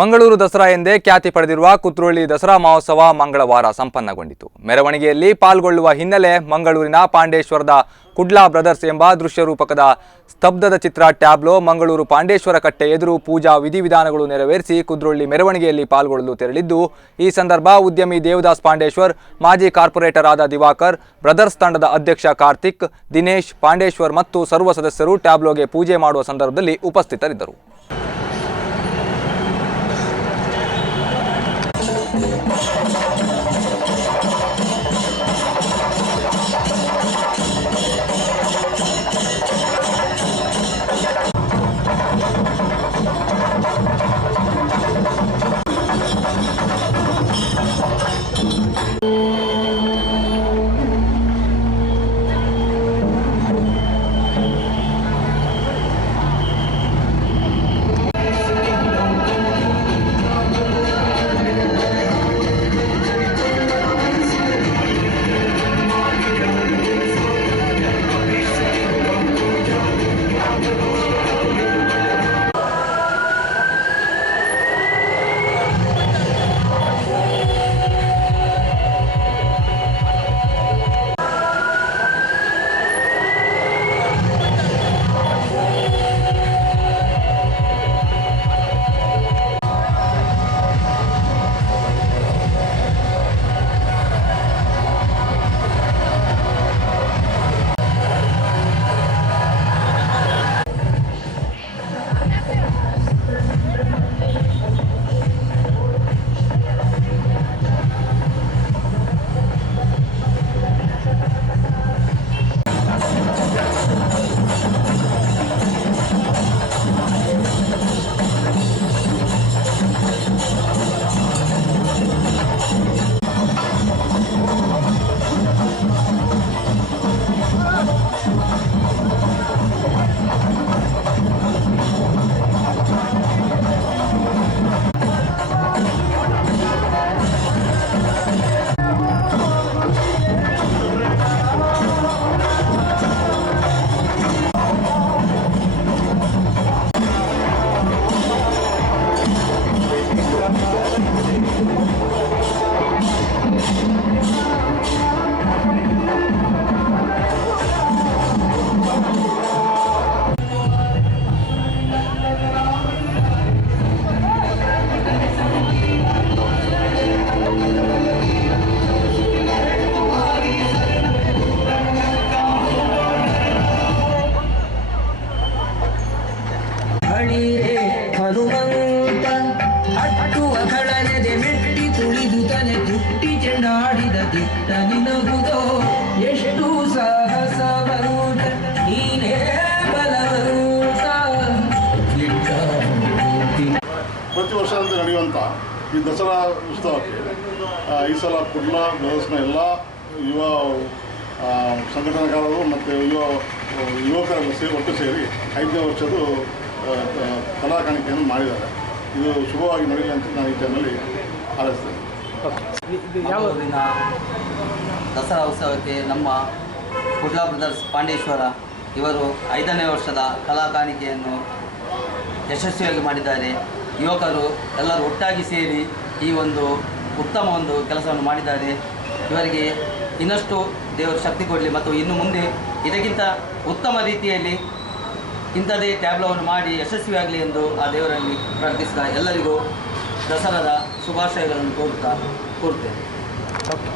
ಮಂಗಳೂರು ದಸರಾ ಎಂದೇ ಖ್ಯಾತಿ ಪಡೆದಿರುವ ಕುದ್ರೋಳಿ ದಸರಾ ಮಹೋತ್ಸವ ಮಂಗಳವಾರ ಸಂಪನ್ನಗೊಂಡಿತು. ಮೆರವಣಿಗೆಯಲ್ಲಿ ಪಾಲ್ಗೊಳ್ಳುವ ಹಿನ್ನೆಲೆ ಮಂಗಳೂರಿನ ಪಾಂಡೇಶ್ವರದ ಕುಡ್ಲಾ ಬ್ರದರ್ಸ್ ಎಂಬ ದೃಶ್ಯ ರೂಪಕದ ಸ್ತಬ್ಧದ ಚಿತ್ರ ಟ್ಯಾಬ್ಲೋ ಮಂಗಳೂರು ಪಾಂಡೇಶ್ವರ ಕಟ್ಟೆ ಎದುರು ಪೂಜಾ ವಿಧಿವಿಧಾನಗಳು ನೆರವೇರಿಸಿ ಕುದ್ರೋಳಿ ಮೆರವಣಿಗೆಯಲ್ಲಿ ಪಾಲ್ಗೊಳ್ಳಲು ತೆರಳಿದ್ದು, ಈ ಸಂದರ್ಭ ಉದ್ಯಮಿ ದೇವದಾಸ್ ಪಾಂಡೇಶ್ವರ್, ಮಾಜಿ ಕಾರ್ಪೊರೇಟರ್ ಆದ ದಿವಾಕರ್, ಬ್ರದರ್ಸ್ ತಂಡದ ಅಧ್ಯಕ್ಷ ಕಾರ್ತಿಕ್, ದಿನೇಶ್ ಪಾಂಡೇಶ್ವರ್ ಮತ್ತು ಸರ್ವ ಸದಸ್ಯರು ಟ್ಯಾಬ್ಲೋಗೆ ಪೂಜೆ ಮಾಡುವ ಸಂದರ್ಭದಲ್ಲಿ ಉಪಸ್ಥಿತರಿದ್ದರು. ಹನುಮಂತ ಅಟ್ಟುವ ಕಳನದೆ ಮೆಟ್ಟಿ ತುಳಿದು ತನೆ ತುಟ್ಟಿ ಚೆಂಡಾಡಿದ ದಿಟ್ಟ ನಿನಗುದೋ ಎಷ್ಟು ಸಾಹಸವಂತ ನೀನೇ ಬಲವಂತ. ಪ್ರತಿ ವರ್ಷ ಅಂತ ನಡೆಯುವಂಥ ಈ ದಸರಾ ಉತ್ಸವಕ್ಕೆ ಈ ಸಲ ಕುಡ್ಲಾ ಬ್ರದರ್ಸ್ನ ಎಲ್ಲ ಯುವ ಸಂಘಟನಾಕಾರರು ಮತ್ತು ಯುವಕರೆಲ್ಲ ಒಟ್ಟು ಸೇರಿ 5ನೇ ವರ್ಷದ ಕಲಾ ಕಾಣಿಕೆಯನ್ನು ಮಾಡಿದ್ದಾರೆ. ಇದು ಶುಭವಾಗಿ ನಡೆಯಲಿ ಅಂತ ನಾನು ಈ ಟೈಮಲ್ಲಿ ಹಾರೈಸ್ತೇನೆ. ಮಂಗಳೂರಿನ ದಸರಾ ಉತ್ಸವಕ್ಕೆ ನಮ್ಮ ಕುಡ್ಲಾ ಬ್ರದರ್ಸ್ ಪಾಂಡೇಶ್ವರ ಇವರು 5ನೇ ವರ್ಷದ ಕಲಾ ಕಾಣಿಕೆಯನ್ನು ಯಶಸ್ವಿಯಾಗಿ ಮಾಡಿದ್ದಾರೆ. ಯುವಕರು ಎಲ್ಲರೂ ಒಟ್ಟಾಗಿ ಸೇರಿ ಈ ಒಂದು ಉತ್ತಮ ಒಂದು ಕೆಲಸವನ್ನು ಮಾಡಿದ್ದಾರೆ. ಇವರಿಗೆ ಇನ್ನಷ್ಟು ದೇವರು ಶಕ್ತಿ ಕೊಡಲಿ ಮತ್ತು ಇನ್ನು ಮುಂದೆ ಇದಕ್ಕಿಂತ ಉತ್ತಮ ರೀತಿಯಲ್ಲಿ ಇಂಥದೇ ಟ್ಯಾಬ್ಲೋವನ್ನು ಮಾಡಿ ಯಶಸ್ವಿಯಾಗಲಿ ಎಂದು ಆ ದೇವರಲ್ಲಿ ಪ್ರಾರ್ಥಿಸಿದ ಎಲ್ಲರಿಗೂ ದಸರಾದ ಶುಭಾಶಯಗಳನ್ನು ಕೋರುತ್ತೇನೆ.